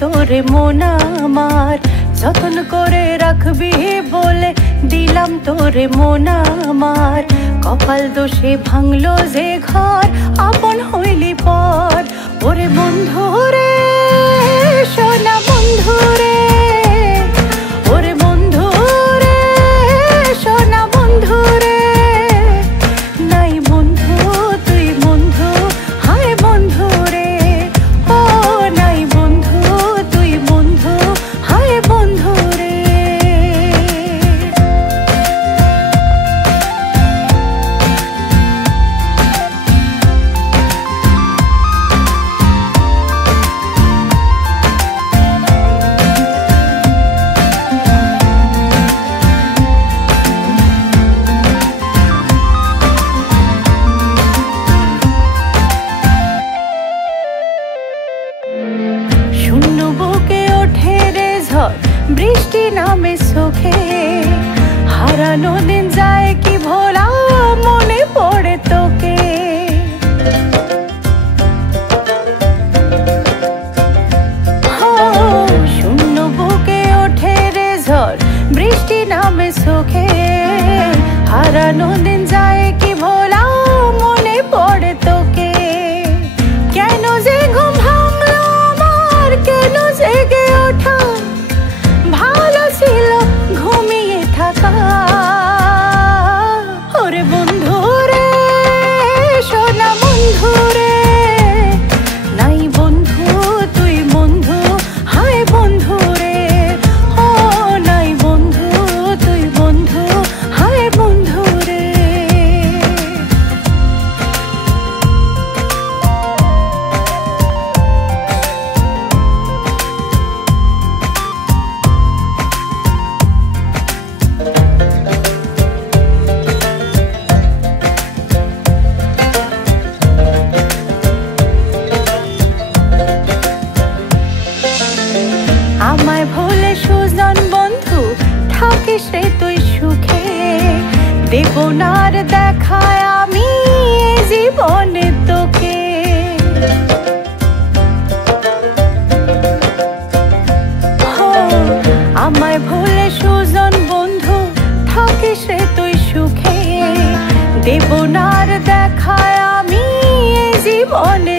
তোরে মন আমার, যতন করে রাখবি বলে দিলাম তোরে মন আমার। কপাল দোষে ভাঙলো যে ঘর, আপন হইলি পর। ওরে বন্ধু রে, সোনা বন্ধু রে, ওরে বন্ধু রে, সোনা বন্ধু রে। নাই বন্ধু তুই বন্ধু, হায় বন্ধু রে। ও নাই বন্ধু তুই বন্ধু, হায় বন্ধু রে। শূন্য বুকে ওঠে রে ঝড়, বৃষ্টি নামে চোখে। হারানো দিন যায় কি ভোলা, মনে পড়ে তোকে। শূন্য বুকে ওঠে রে ঝড়, বৃষ্টি নামে চোখে। হারানো দিন যায় কি ভোলা, মনে পড়ে তোকে। কেন যে ঘুম ভাঙলো আমার, কেন জেগে ওঠা, ভালো ছিল ঘুমিয়ে থাকা। ওরে বন্ধু রে, সোনা বন্ধু রে। নাই বন্ধু তুই বন্ধু, হায় বন্ধু রে। ও নাই বন্ধু তুই বন্ধু, হায় বন্ধু রে। আমায় ভুলে সুজন বন্ধু, থাকিস রে তুই সুখে। দেব না আর দেখায় আমি এ জীবনে তোকে। আমায় ভুলে সুজন বন্ধু, থাকিস রে তুই সুখে। দেব না আর দেখায় আমি এ জীবনে